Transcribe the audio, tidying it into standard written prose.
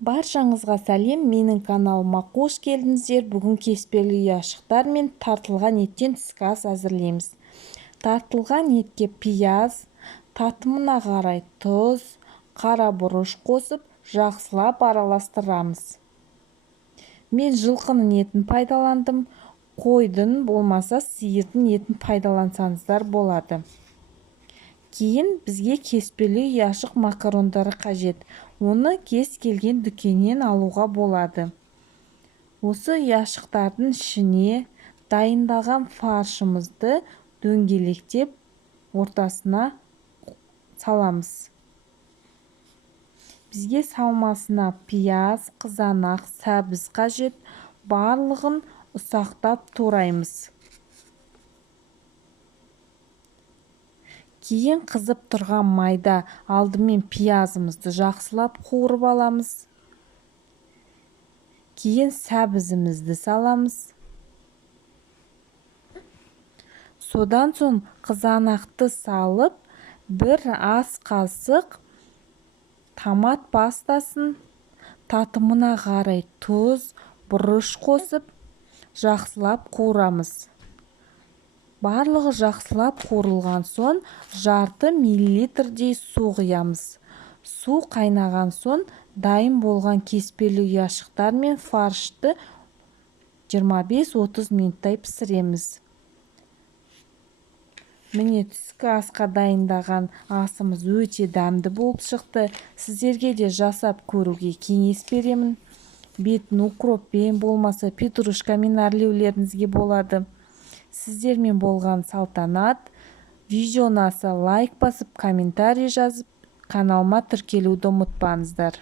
Баршаңызға сәлем, менің каналыма қош келдіңіздер. Бүгін кеспелі ұяшықтар мен тартылған еттен түскі ас әзірлейміз. Тартылған етке пияз, татымына қарай тұз, қара бұрыш қосып, жақсылап араластырамыз. Мен жылқының етін пайдаландым, қойдың болмаса сиырдың етін пайдалансаңыздар болады. Кейін бізге кеспелі ұяшық макарондары қажет. Оны кез келген дүкеннен алуға болады. Осы ұяшықтардың ішіне дайындаған фаршымызды дөңгелектеп ортасына саламыз. Бізге салмасына пияз, қызанақ, сәбіз қажет. Барлығын ұсақтап тураймыз. Кейін қызып тұрған майда алдымен пиязымызды жақсылап қуырып аламыз. Кейін сәбізімізді саламыз. Содан соң қызанақты салып, бір ас қасық томат пастасын, татымына қарай тұз, бұрыш қосып, жақсылап қуырамыз. Барлығы жақсылап қуырылған соң жарты миллилитрдей су құямыз. Су қайнаған соң дайын болған кеспелі ұяшықтар мен фаршты 25-30 минуттай пісіреміз. Міне түскі асқа дайындаған асымыз өте дәмді болып шықты. Сіздерге де жасап көруге кеңес беремін. Бетін укроппен болмаса петрушкамен әрлеулеріңізге болады. Сіздермен болған салтанат. Видеоны аса лайк басып, комментарий жазып, каналыма тіркелуді ұмытпаңыздар.